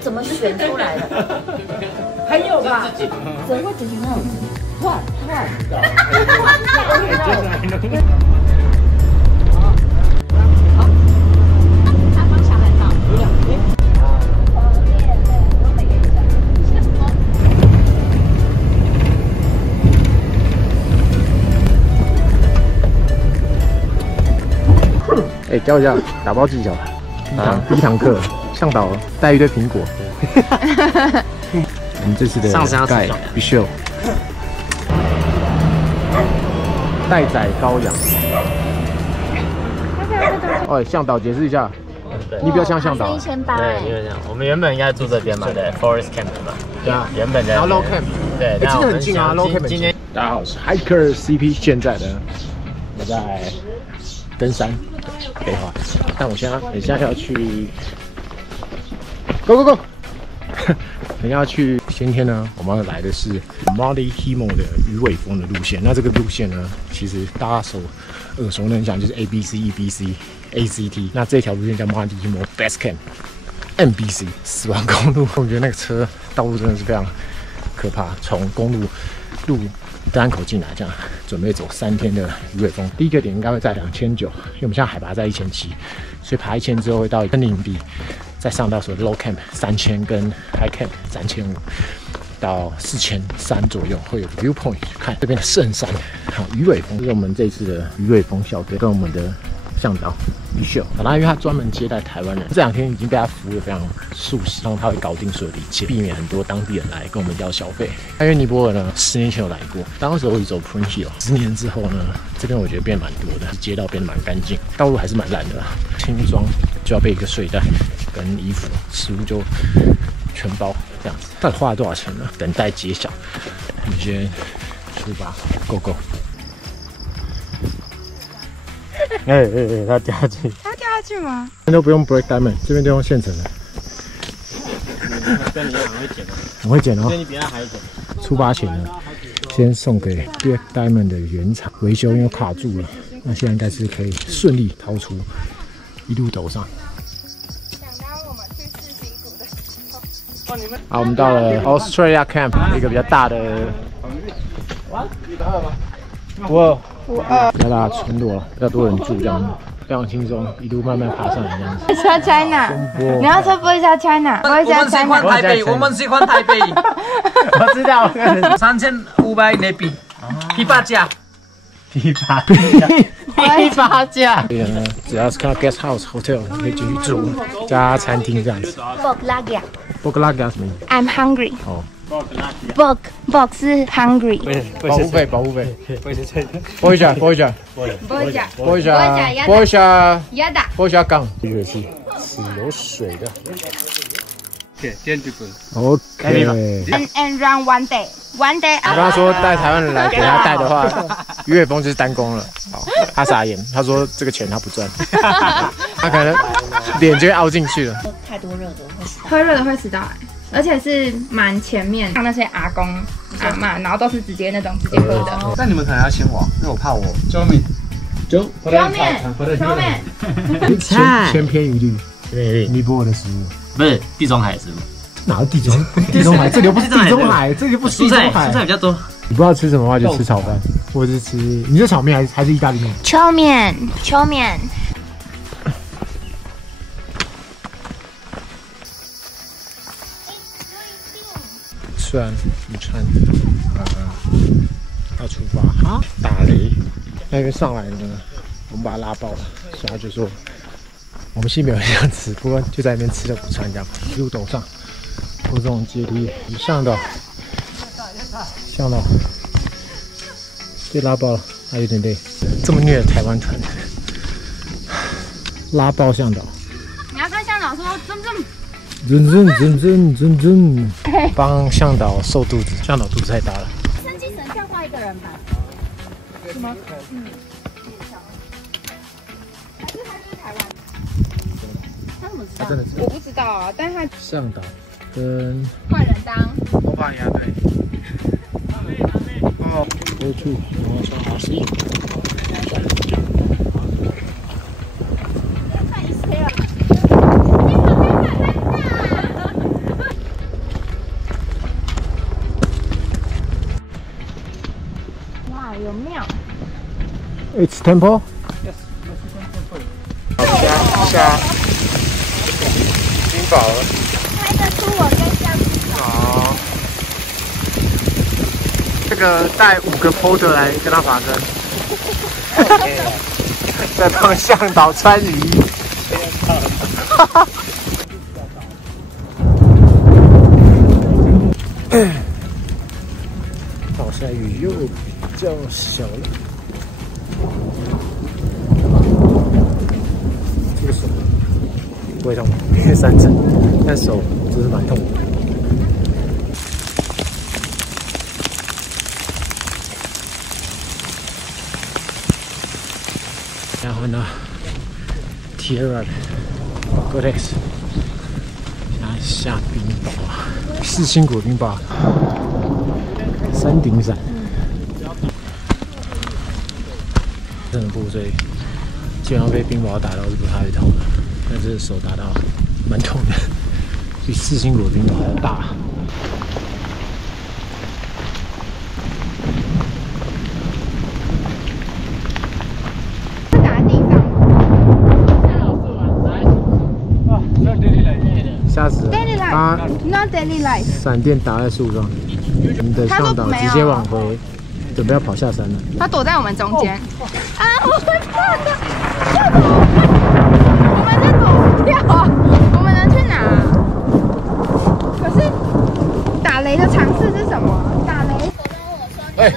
怎么选出来的？还有吧？怎么会只是那种换？哎，教一下打包技巧。第一堂课，向导带一堆苹果。我们这次的盖必秀，待宰羔羊。哦，向导解释一下，你不要像向导。对，因为这样，我们原本应该住这边嘛，对 ，Forest Camp 嘛，对啊，原本在。然后 Low Camp， 对，真的很近啊 ，Low Camp。今天大家好，我是 Hiker CP， 现在呢，我在登山。废话，但我现在要去 ，Go Go Go！ 等一下要去，今天呢，我们要来的是 Monte Himo 的鱼尾峰的路线。那这个路线呢，其实大家耳熟能详，就是 ABC、EBC、ACT。那这条路线叫 Monte Himo Base Camp。MBC 死亡公路，我觉得那个道路真的是非常可怕。从公路登山口进来，这样准备走3天的鱼尾峰。第一个点应该会在2900，因为我们现在海拔在1700，所以爬1000之后会到森林营地，再上到所谓的 Low Camp 3000跟 High Camp 3500到4300左右，会有 Viewpoint 看这边的圣山。好，鱼尾峰，这是我们这次的鱼尾峰小队跟我们的向导必秀。好啦，因为他专门接待台湾人，这2天已经被他服务的非常熟悉，然后他会搞定所有的一切，避免很多当地人来跟我们要小费。因为尼泊尔呢，10年前有来过，当时我走 Prince Hill，10年之后呢，这边我觉得变蛮多的，街道变得蛮干净，道路还是蛮烂的啦。轻装就要备一个睡袋跟衣服，食物就全包这样子。到底花了多少钱呢？等待揭晓。我们先出发 ，Go Go！ 他掉下去。他掉下去吗？这边都不用 break diamond， 这边都用现成的。跟你一样很会剪的。很会剪哦。跟你比他还剪。出发前呢，先送给 break diamond 的原厂维修，因为卡住了。那现在应该是可以顺利逃出，一路走上。想当我们去试辛苦的时候。好，我们到了 Australia Camp， 一个比较大的。52，比较大的村落，比较多人住，这样非常轻松，一路慢慢爬上来这样子。说 China， 你要说不会说 China， 不会说 China。我们喜欢台北。我知道。3500内币，批发价。批发价。所以呢，只要是看到 guest house、hotel， 你可以进去住，加餐厅这样子。Boglaga 什么意思 ？I'm hungry。哦。Bog 是 hungry。保护费。播一下。杠。这个是吃有水的。OK。And run one day。我刚刚说带台湾人来给他带的话，鱼尾峰就是单攻了。好，他傻眼，他说这个钱他不赚，他可能脸就会凹进去了。太多热的会死。喝热的会死到来。而且是蛮前面，像那些阿公阿嬷，然后都是直接喝的。但你们可能要先玩，因为我怕我就千篇一律，尼泊尔的食物不是地中海食物，哪有地中海？这里又不是地中海，这里不是地中海。蔬菜比较多。你不知道吃什么的话，就吃炒饭，或者是吃你是炒面还是意大利面？秋面。吃完午餐，要出发啊！打雷，那边上来呢，我们把他拉爆了，所以他就说我们是没有想吃，不过就在那边吃了午餐这样，一路走上，过这种阶梯，向导被拉爆了，还有点累，这么虐的台湾团，拉爆向导。你要跟向导说真，帮向导瘦肚子，向导肚子太大了。生气神像画一个人吧？什么？还是台湾？他怎么知道？真的是我不知道啊，但是他向导跟换人当。我怕你啊，对。哦， 2 然后上RC。哇，有庙。It's temple. 下冰雹了。拍得出我跟小冰雹。好，这个带5个 porter 来跟他爬山，在帮向导穿雨衣。好，现在雨又比较小了。这个手不会痛，因为3层，但手只是蛮痛的。然后呢 ，Tierra Gorex， 现在下冰雹啊，4星谷冰雹，山顶伞，真的不，所以基本上被冰雹打到是不太会痛的，但是手打到蛮痛的，比4星谷冰雹还要大。吓死了！他 Not daily life。闪电打在树上，我们的向导直接往回，准备要跑下山了。他躲在我们中间。啊！我会怕的。我们在躲不掉啊！我们能去哪？可是打雷的尝试是什么？打雷。哎，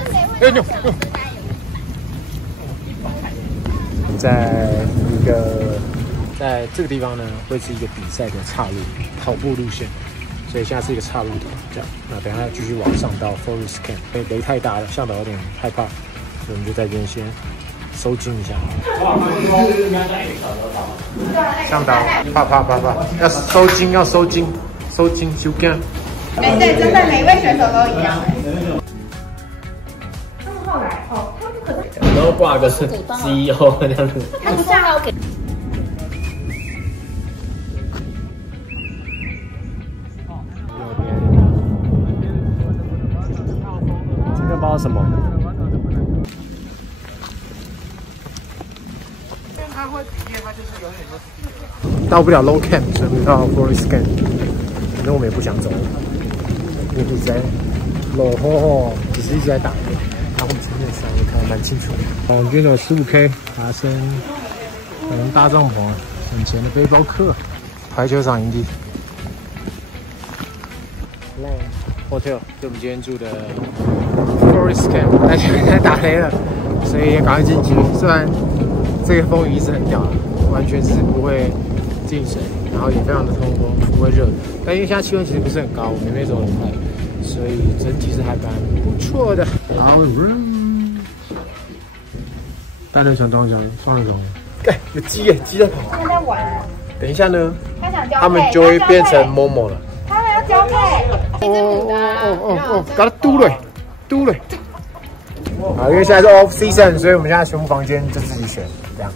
在这个地方呢，会是一个比赛的岔路，跑步路线，所以现在是一个岔路头，这样。那等一下继续往上到 Forest Camp， 因为雷太大了，向导有点害怕，所以我们就在这边先收惊一下。向导怕，要收惊，收惊。哎，对，真的每一位选手都一样。他们后来他们可是然后挂个是 CEO 这样子。他不像要给。这个包什么？到不了 low camp， 所以到 forest camp。反正我们也不想走，因为一直在落后，只是一直在打雷。然后我们前面山也看得蛮清楚的。我们今天有15K 爬升，我们搭帐篷，省钱的背包客，排球场营地。Hotel 就我们今天住的 Forest Camp， 但现在打雷了，所以也赶快进去。虽然这个风雨是很屌的，完全是不会进水，然后也非常的通风，不会热。但因为现在气温其实不是很高，我们没走很快，所以整体是还蛮不错的。Our room， 大家想东想放那种，哎，有鸡耶，鸡在跑。他们在玩。等一下呢，他想交配，他们就会变成 Momo 了。他们要交配。把它嘟了。好，因为现在是 off season， 所以我们现在全部房间就自己选这样。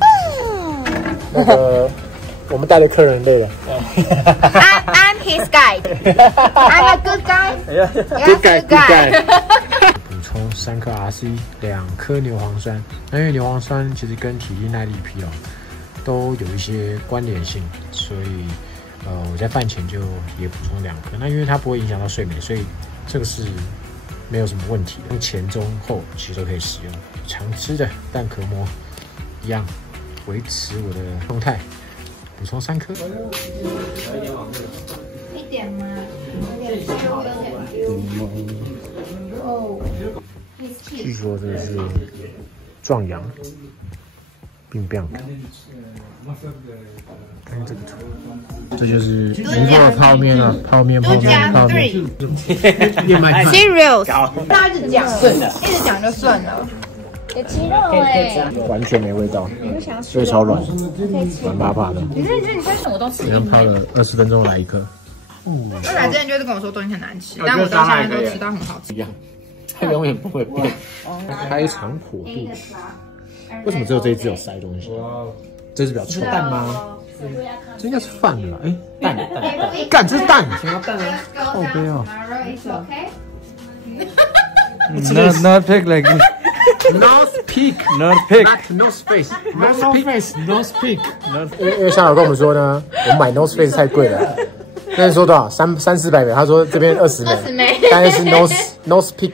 那个我们带的客人累了。I'm his guide. I'm a good guy. Good guy. 补充3颗 RC， 2颗牛磺酸。那因为牛磺酸其实跟体力、耐力、疲劳都有一些关联性，所以我在饭前就也补充2颗。那因为它不会影响到睡眠，所以这个是没有什么问题的。用前、中、后其实都可以使用。常吃的蛋壳膜一样，维持我的状态。补充3颗。一点吗？有点丢，哦，据说这是壮阳，并不看这个图，这就是您做的泡面了，泡面。Cereals， 他一直讲就顺了。有鸡肉哎，完全没味道，所以超软，软趴趴的。你看什么都吃。这样泡了20分钟来1颗。我来之前就是跟我说东西很难吃，但我到现在都吃到很好吃。一样，它永远不会变。开肠火肚，为什么只有这一只有塞东西？这只比较臭。蛋吗？这应该是饭吧？哎，蛋，干，这是蛋，想要蛋啊？靠背哦。Not pig like this. Nose pig, Not pig. nose face, nose face, nose pig. 因为香港跟我们说呢，我们买 nose face 太贵了。那人说多少？300-400美，他说这边20美，但是 nose pig。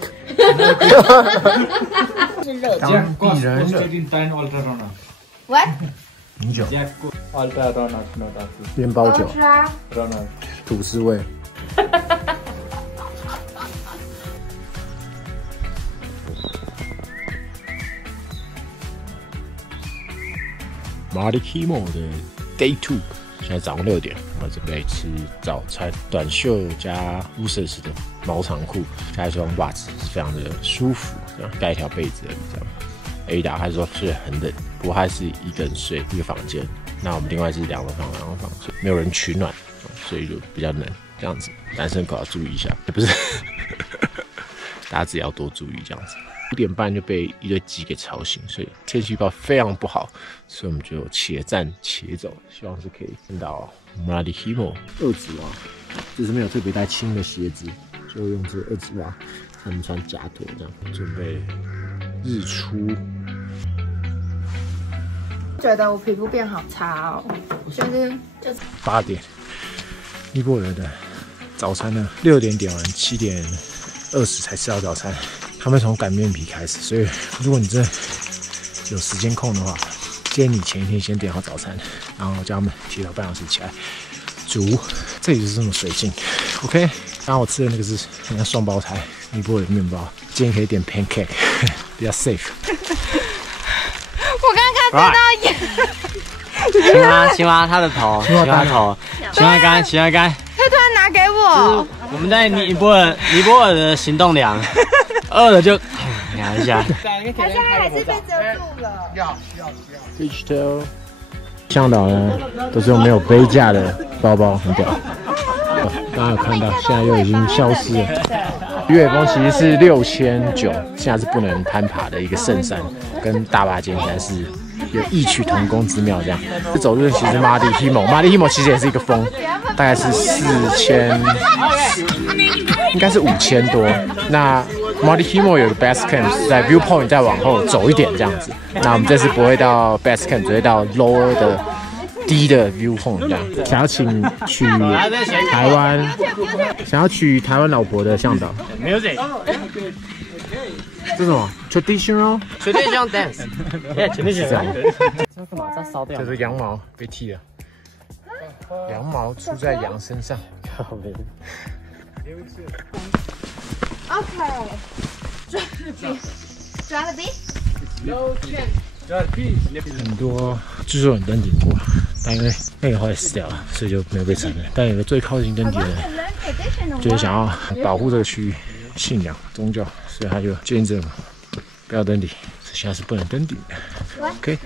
是热的。当地人。 What？ 米酒。面包酒。吐司味。Mardi Himo 的 Day 2，现在早上6点，我准备吃早餐，短袖加Woosers的毛长裤，加一双袜子，是非常的舒服，这样盖一条被子而已这样。Ada 他说睡很冷，不过他是一个人睡一个房间，那我们另外是2个房，所以没有人取暖，所以就比较冷这样子。单身狗要注意一下，不是，大家自己要多注意这样子。 5点半就被一堆鸡给吵醒，所以天气预报非常不好，所以我们就且战且走，希望是可以看到 Mardi Himo 2指袜，这是没有特别带轻的鞋子，就用这个2指袜，他们穿夹腿这样，准备日出。觉得我皮肤变好差哦，就是8点，尼泊尔的早餐呢，6点点完，7点20才吃到早餐。 他们从擀面皮开始，所以如果你真的有时间空的话，建议你前一天先点好早餐，然后叫他们提早半小时起来煮。这里就是这么水性。OK， 刚刚我吃的那个是很像双胞胎尼泊尔的面包，建议可以点 pancake， 比较 safe。我刚刚看到青蛙它的头，青蛙头，青蛙干，青蛙干。他突然拿给我，我们在尼泊尔的行动粮。 饿了就量一下，他现在还是被遮住了。Beach Tail， 向导呢都是用没有杯架的包包，很屌。大家有看到，现在又已经消失了。鱼尾峰其实是6900，现在是不能攀爬的一个圣山，跟大巴尖现在是有异曲同工之妙。这样，这走路其实 Mardi Himo 其实也是一个峰，大概是4000，应该是5000多。那 Mardi Himo 有个 Base Camp 是在 Viewpoint 再往后走一点这样子。那我们这次不会到 Base Camp， 只会到 Lower 的低的 Viewpoint 这样。想要娶台湾老婆的向导。Music。这是什么 ？Traditional dance。是这样。这干嘛？这烧掉？这是羊毛被剃了，羊毛出在羊身上。靠北。 OK， 抓了笔。很多据说有登顶过，但因为那个后来死掉了，所以就没有被承认。但有个最靠近登顶的人，就是想要保护这个区域信仰宗教，所以他就建议这个不要登顶，所以现在是不能登顶的。OK。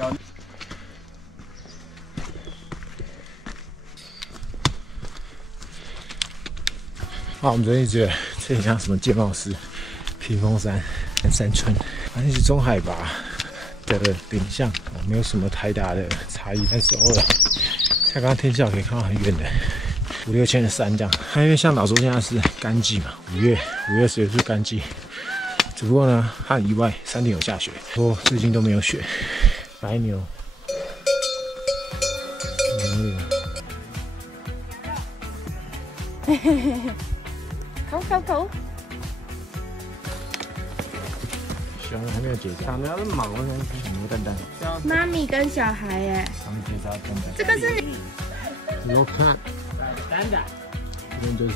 我们昨天觉得这很像什么剑茂寺、屏风山、山村，反正是中海拔的景象，没有什么太大的差异，但是偶尔像刚刚天气好，可以看到很远的5、6千的山这样。因为向导说现在是干季嘛，5月10月是干季，只不过呢，他很意外，山顶有下雪，说最近都没有雪。白牛，口。熊还没有结扎，要是毛呢？牛蛋蛋。妈咪跟小孩耶，他们结扎蛋蛋。这个是你。Low cat。蛋蛋。这边就是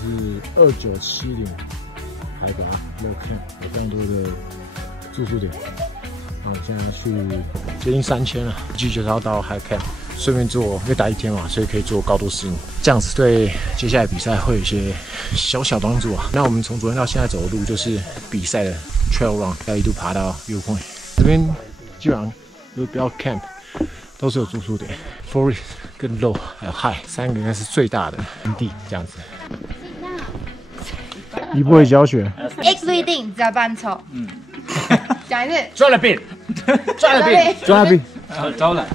2970海拔 Low cat， 有非常多的住宿点。然后现在去接近3000了，预计就是要到 High Camp， 顺便做，因为打1天嘛，所以可以做高度适应，这样子对接下来比赛会有一些小帮助啊。那我们从昨天到现在走的路就是比赛的 Trail Run， 要一路爬到 Viewpoint， 这边基本上都不要 Camp， 都是有住宿点 ，Forest 跟 Low 还有 High 3个应该是最大的营地，这样子。尼泊尔教学。一规定只要扮丑。嗯。讲一次。抓了病，抓了病，抓了 B， 走了，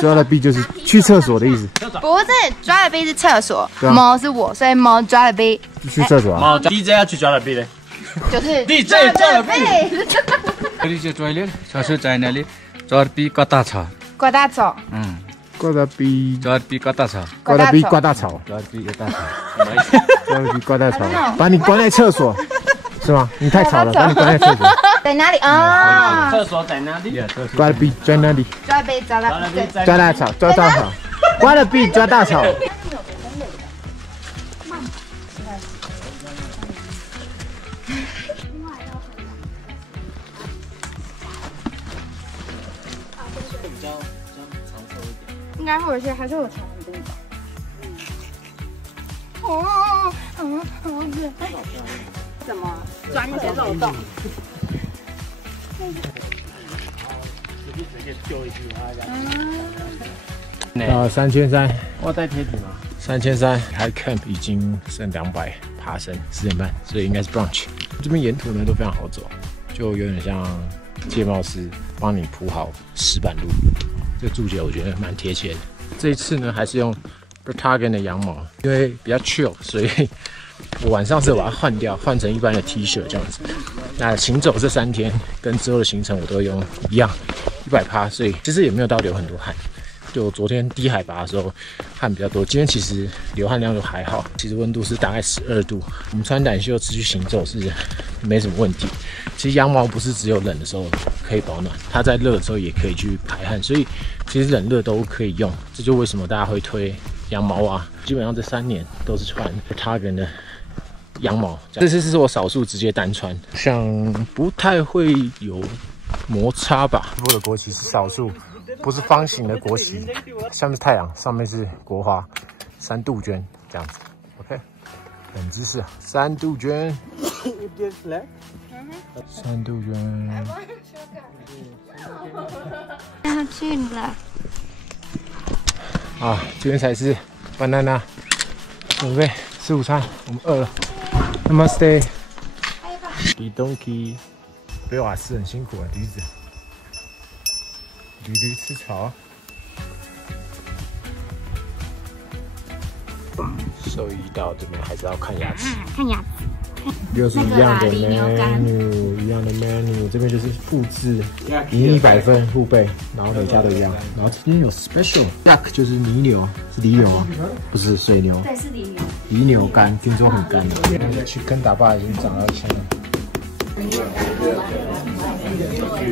抓了 B 就是去厕所的意思。不是，抓了 B 是厕所，猫是我，所以猫抓了 B。去厕所啊？猫 DJ 要去抓了 B 嘞。就是 DJ 抓了 B。DJ 抓了，厕所在哪里？抓了 B 刮大草。刮大草。嗯。刮了 B， 抓了 B 刮大草。刮了 B 刮大草，抓了 B 刮大草。抓了 B 刮大草，把你关在厕所。是吗？你太吵了，把你关在厕所。在哪里啊？厕所在哪里？抓了 B 在哪里？抓 B 抓了，抓大草，抓大草。抓了 B 抓大草。应该会有些还是有长度的。怎么钻一些漏洞？3300，我带贴纸吗？3300 ，High Camp 已经剩200，爬升4点半，所以应该是 brunch。这边沿途呢都非常好走，就有点像介茂斯帮你铺好石板路。这个注解我觉得蛮贴切的。这一次呢还是用 Bertagen 的羊毛，因为比较 chill， 所以我晚上是把它换掉，换成一般的 T 恤这样子。那行走这3天跟之后的行程我都用一样100%，所以其实也没有到流很多汗。就昨天低海拔的时候汗比较多，今天其实流汗量就还好，其实温度是大概12度。我们穿短袖持续行走是没什么问题。其实羊毛不是只有冷的时候可以保暖，它在热的时候也可以去排汗，所以其实冷热都可以用。这就为什么大家会推羊毛袜。基本上这3年都是穿 Bertagen 的羊毛，这次是我少数直接单穿，像不太会有摩擦吧。我的国旗是少数不是方形的国旗，下面是太阳，上面是国花，3杜鹃这样子。OK， 冷知识，3杜鹃，3杜鹃。要去了。啊，这边才是 banana， 准备吃午餐，我们饿了。Namaste。比 donkey， 贝瓦斯很辛苦啊，驴子。驴吃草。兽医到这边还是要看牙齿，看牙齿。又是一样的 menu， 一样的 menu， 这边就是复制100分护背，然后每家都一样。然后今天有 special duck， 就是泥牛，是犁牛吗？不是水牛，对，是犁牛。犁牛肝，听说很干的。去跟打爸已经涨到1000了。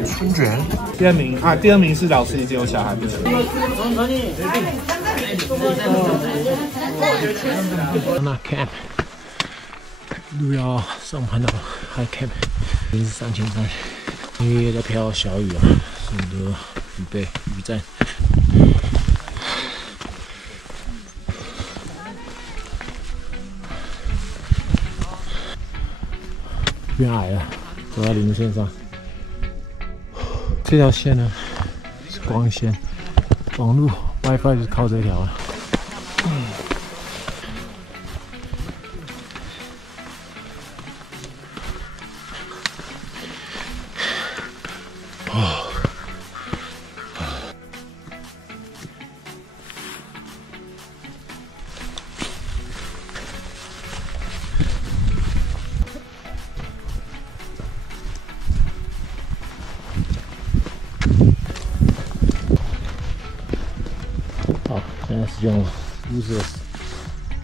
春卷，第2名是老师已经有小孩不行。那 camp 路要上盘到 High Camp， 已经是3300，因为在飘小雨啊，很多雨备雨战。变矮了，走到零线上。这条线呢是光纤，网路 WiFi 就是靠这条了。好，现在是用乌色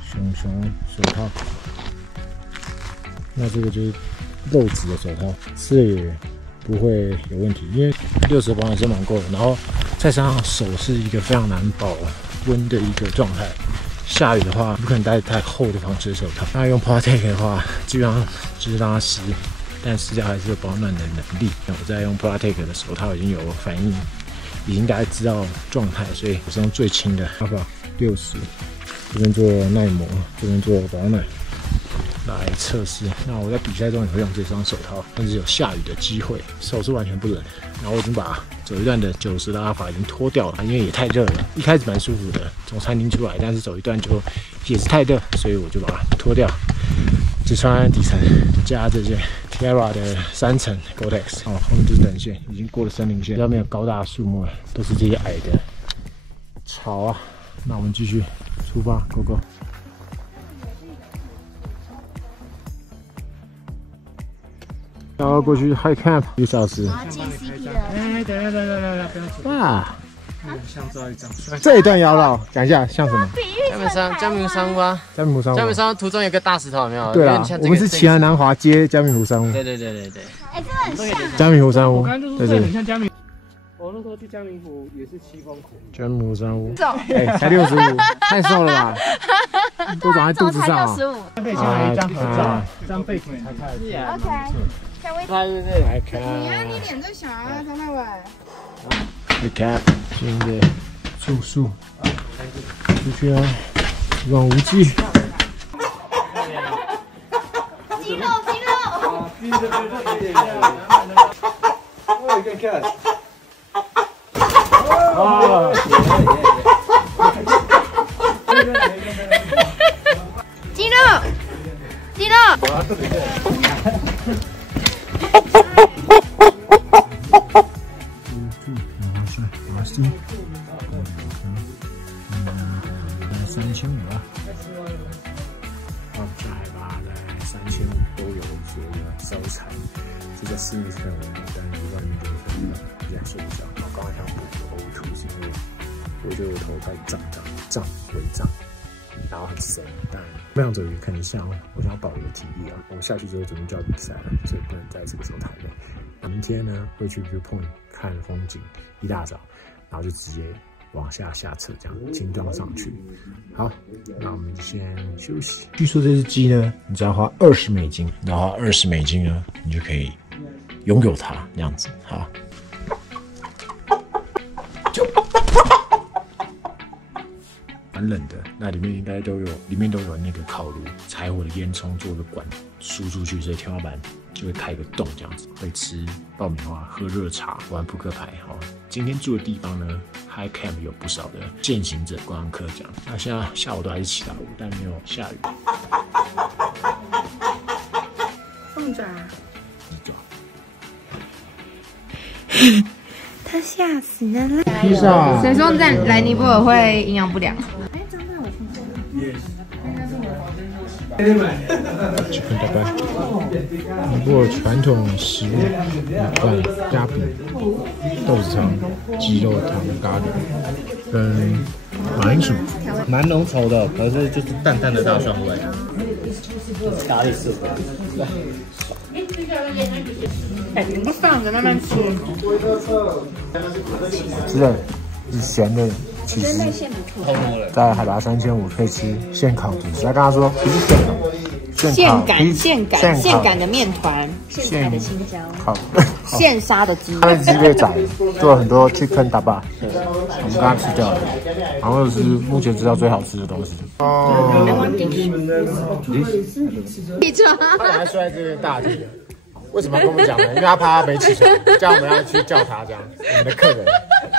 熊手套，那这个就是肉质的手套，吃了也不会有问题，因为60保暖是蛮够的。然后再加上手是一个非常难保温的一个状态，下雨的话不可能戴太厚的防水手套。那用 Protect 的话，基本上就是让它湿，但湿掉还是有保暖的能力。那我在用 Protect 的手套已经有反应。已经大概知道状态，所以我是用最轻的，Alpha 60，这边做耐磨，这边做保暖来测试。那我在比赛中也会用这双手套，但是有下雨的机会，手是完全不冷。然后我已经把走一段的90的 Alpha 已经脱掉了，因为也太热了。一开始蛮舒服的，从餐厅出来，但是走一段就也是太热，所以我就把它脱掉。只穿底层加这件 Terra 的3层 Gore-Tex。哦，后面就是等线，已经过了森林线，比较没有高大的树木了，都是这些矮的草啊。那我们继续出发 ，Go Go！ 要过去 High Camp 1个小时。我要记 CP 的。哎，等一下，不要紧。哇！ 像照一张。这一段要绕，讲一下像什么？嘉明湖山屋啊，嘉明湖山屋。嘉明山屋途中有个大石头，有没有？对啊，我们是奇南南华接嘉明湖山屋。对。哎，真的很像。嘉明湖山屋。我刚刚就说这很像嘉明。我那时候去嘉明湖也是7公尺。嘉明湖山屋。哎，才65，太瘦了吧？都长在肚子上啊。可以先来一张合照，这张背景才看得出。 OK， 看位置。他就是来看。你啊，你脸最小啊，张大伟。 Recap 新的住宿，出去啊，一望无际。肌肉。啊！肌肉。3500啊，这海拔在3500都有所谓的烧柴，这叫私密氛围嘛，但是外面就很冷，这样睡不着。然后刚刚想补呕吐，是因为我觉得我头开始胀，微胀，然后很深，但那样子也可能像我想要保留体力啊，我下去之后准备就要比赛了，所以不能在这个时候太累。明天呢会去 Viewpoint 看风景，一大早，然后就直接往下测，这样精装上去。好，那我们就先休息。据说这只鸡呢，你只要花20美金，然后20美金呢，你就可以拥有它，这样子。好，蛮冷的，那里面应该都有那个烤炉，柴火的烟囱做的管输出去，所以天花板就会开一个洞，这样子。会吃爆米花，喝热茶，玩扑克牌。哦，今天住的地方呢 ，High Camp 有不少的健行者观光客这样。那现在下午都还是起大雾，但没有下雨。凤爪。走。他吓死人了。披萨。谁说在来尼泊尔会营养不良？去看大班，尼泊尔传统食物，米饭、虾饼、豆子汤、鸡肉汤、咖喱跟马铃薯，蛮浓稠的，可是就是淡淡的大蒜味。咖喱色。你不放着慢慢吃。是的，是咸的。其实在海拔3500可以吃现烤主食。他跟他说不是现烤，现擀的面团，现烤的青椒，烤现杀的鸡，他的鸡被宰，做了很多 chicken daba， 我们刚刚吃掉了，然后是目前知道最好吃的东西。哦，起床，他本来睡在这边大厅。为什么要跟我们讲呢？因为他怕他没起床，叫我们要去叫他这样。我们的客人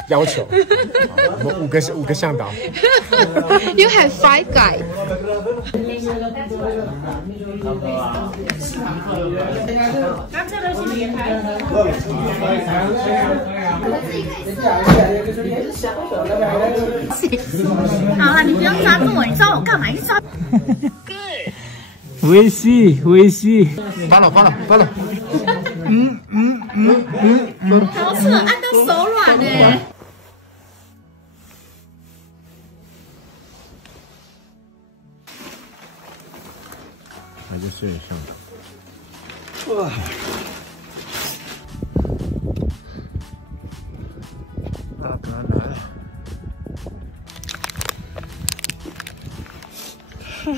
要求，我们五个向导。You have 5 guys。好了，你不用抓住我，你抓我干嘛？你抓。微细，翻了。好扯，按到手软呢。还是睡上。哇！大哥来。哈哈。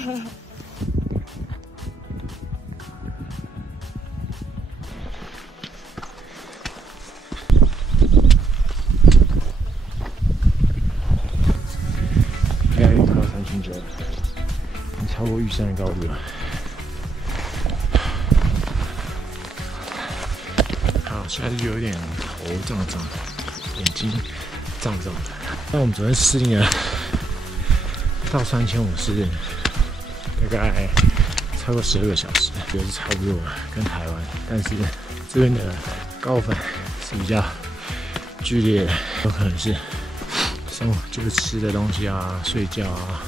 超过玉山的高度了。好，现在就有点头胀，眼睛胀的。那我们昨天适应了到3500是大概超过12个小时，觉得是差不多跟台湾，但是这边的高反是比较剧烈的，有可能是生活就是吃的东西啊、睡觉啊、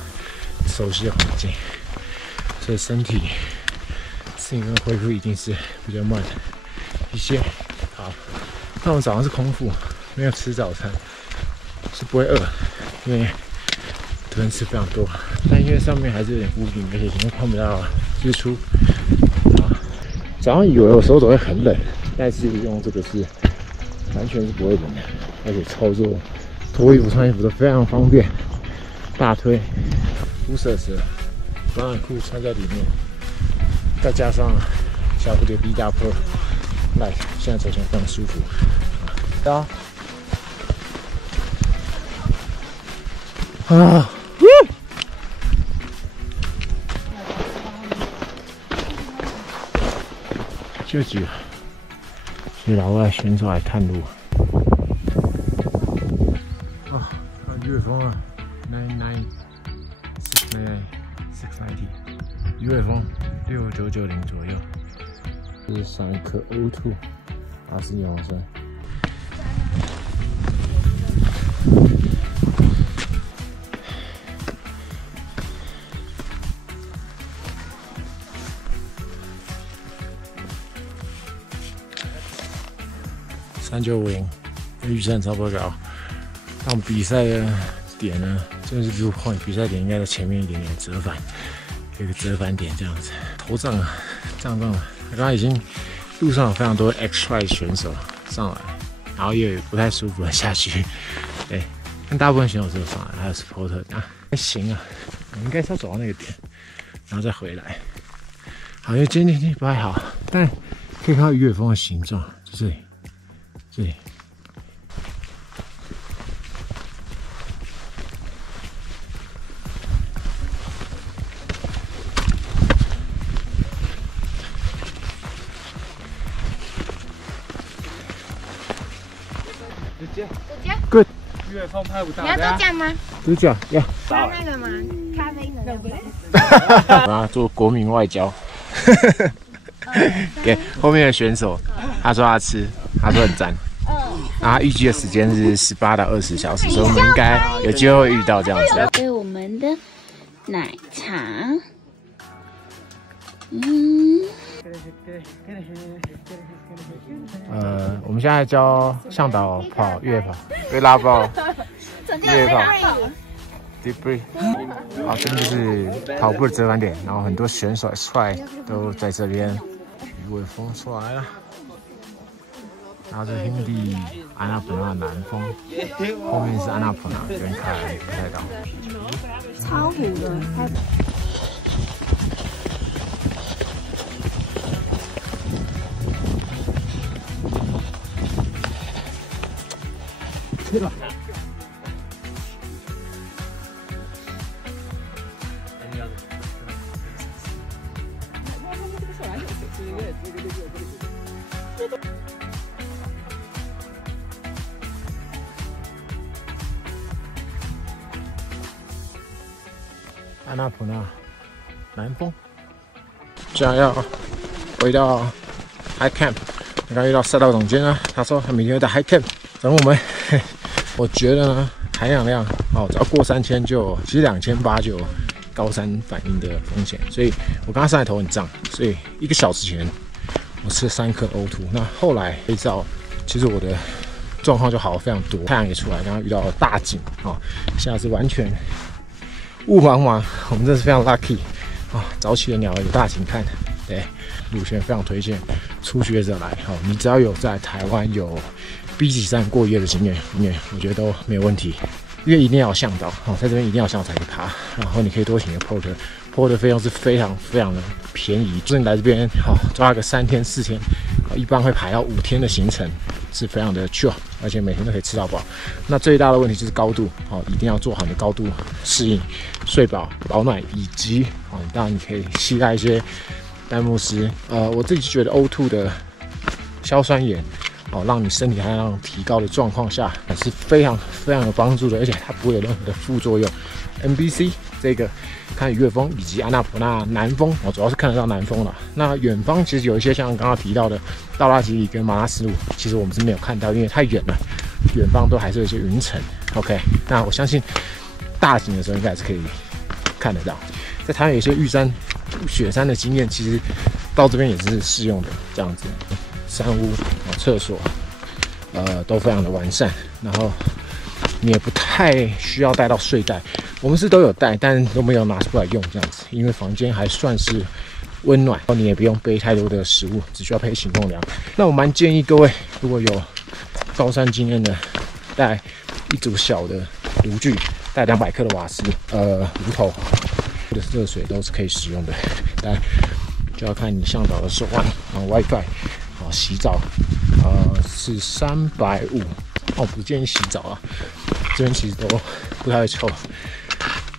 熟悉的环境，所以身体适应跟恢复一定是比较慢一些。好，那我们早上是空腹，没有吃早餐，是不会饿，因为昨天吃非常多，但因为上面还是有点乌云，而且已经看不到日出。早上以为有时候都会很冷，但是用这个是完全是不会冷的，而且操作脱衣服、穿衣服都非常方便。大推无舍舍，保暖裤穿在里面，再加上小蝴蝶 BW Pro Light， 现在走起来非常舒服。啊！这局是老外选手来探路啊！看月风啊，690月风6990左右。这是3颗 O2， 80尼毫升。3950，跟预算差不多高。那我们比赛的点呢，真的是 view point， 比赛点应该在前面一点点折返，有一个折返点这样子。头胀啊，胀了。刚刚已经路上有非常多 X-Ride 选手上来，然后也有不太舒服的下去。对，但大部分选手都有上来，还有 supporter 啊，还行啊，我应该是要走到那个点，然后再回来。好，因为今天天气不太好，但可以看到月峰的形状，就这里。这里，直接 Good， 月风拍不到。你要多酱吗？就这样，要。加那个吗？咖啡的那个。我要做国民外交。给后面的选手，他说他吃，他说很赞。然后他预计的时间是18到20小时，所以我们应该有机会遇到这样子。给我们的奶茶，我们现在教向导跑越野跑，被拉爆，越野跑 ，deep breath。好，这边就是跑步的折返点，然后很多选手出来都在这边。鱼尾风出来了。然后这兄弟安纳普纳南峰，后面是安纳普纳，这边开不太到。超虎的，太。对吧？安纳普纳南峰，这样要回到 High Camp。刚刚遇到赛道总监啊，他说他明天会在 High Camp 等我们。我觉得呢，含氧量只要过3000就，其实2800就有高山反应的风险。所以我刚刚上来头很胀，所以1个小时前我吃了3颗 O2。那后来拍照，其实我的状况就好了非常多，太阳也出来，刚刚遇到了大景现在是完全雾茫茫，我们真是非常 lucky 早起的鸟有大景看，对，路线非常推荐初学者来。你只要有在台湾有 B 级山过夜的经验，我觉得都没有问题。因为一定要有向导在这边一定要有向导才可以爬，然后你可以多请一个 porter 的费用是非常非常的便宜。就是你来这边抓个3天4天，一般会排到5天的行程，是非常的 chill， 而且每天都可以吃到饱。那最大的问题就是高度一定要做好你的高度适应，睡饱保暖，以及当然你可以携带一些丹木斯。我自己觉得 O2 的硝酸盐哦，让你身体含量提高的状况下，是非常有帮助的，而且它不会有任何的副作用。MBC 这个看月峰以及安纳普纳南峰，主要是看得到南峰了。那远方其实有一些像刚刚提到的道拉吉里跟马拉斯鲁，其实我们是没有看到，因为太远了，远方都还是有一些云层。OK， 那我相信大型的时候应该还是可以看得到。在台湾有一些玉山、雪山的经验，其实到这边也是适用的。这样子，山屋、厕所，都非常的完善，然后你也不太需要带到睡袋，我们是都有带，但都没有拿出来用这样子，因为房间还算是温暖，你也不用背太多的食物，只需要配行动粮。那我蛮建议各位，如果有高山经验的，带一组小的炉具，带200克的瓦斯，炉头或者是热水都是可以使用的，但就要看你向导的手腕，WiFi， 洗澡，是350。不建议洗澡啊，这边其实都不太会臭，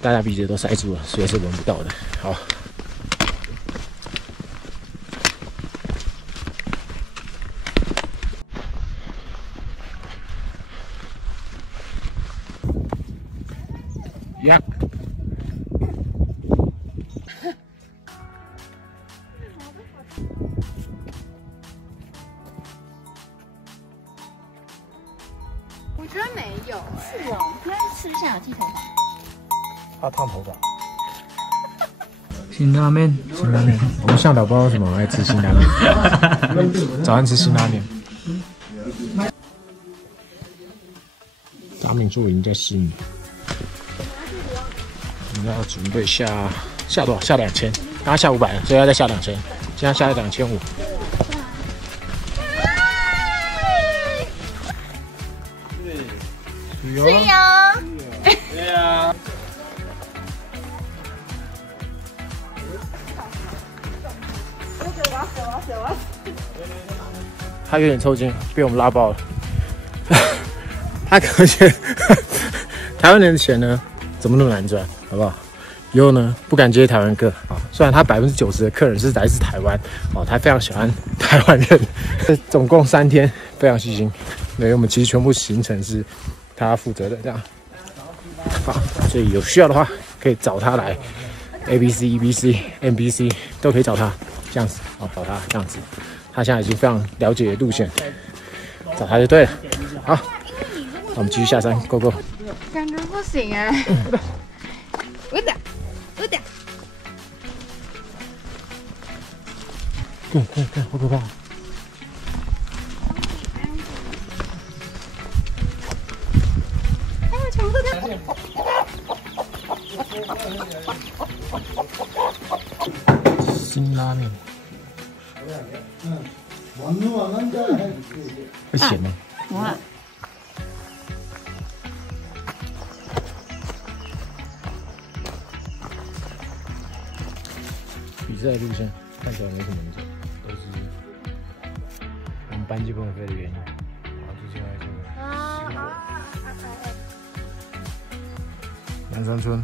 大家鼻子都塞住了，所以是闻不到的。好。呀。我觉得没有是哦，那吃不下有剃头发。怕烫头发。辛拉面，我们向导不知道为什么爱吃辛拉面，早上吃辛拉面。达敏树已经在试你，我们要准备下多少？下2000，刚刚下500了，所以要再下2000，现在下2500。是呀。对啊。他有点抽筋，被我们拉爆了。他感觉台湾人的钱呢，怎么那么难赚，好不好？以后呢，不敢接台湾客啊。虽然他90%的客人是来自台湾，他非常喜欢台湾人。总共3天，非常细心。对，我们其实全部行程是他负责的，这样。好，所以有需要的话，可以找他来 ，ABC、EBC、MBC 都可以找他，这样子，找他这样子。他现在已经非常了解路线，找他就对了。好，那我们继续下山 ，Go Go。感觉不行哎。我的。看，好可怕！全部都掉。辛拉面。会咸吗？哇！比赛路线看起来没什么人，都是我们班机不能飞的原因。然后就现在南山村。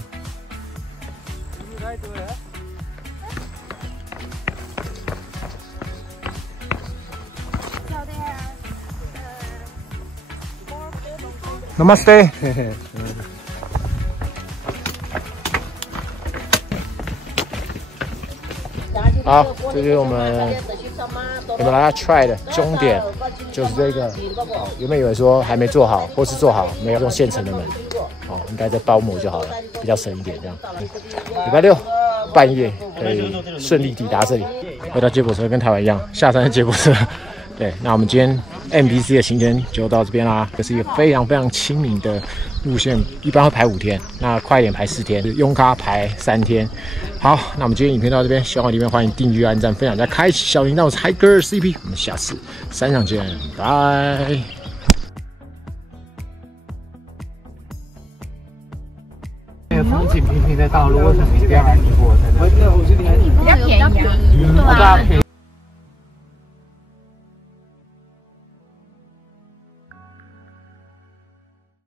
Namaste。好，这就是我们喜马拉雅 try 的终点，就是这个。原本以为说还没做好，或是做好没有用现成的门，应该再包膜就好了，比较省一点这样。礼拜6半夜可以顺利抵达这里，回到接驳车跟台湾一样，下山的接驳车。对，那我们今天 MBC 的行程就到这边啦。这是一个非常亲民的路线，一般会排5天，那快一点排4天，雍咖排3天。好，那我们今天影片到这边，喜欢的地方欢迎订阅、按赞、分享、加开启小铃铛。我是 Hiker CP， 我们下次山上见，拜。风景平平的道路，为什么一定要来尼泊尔才能？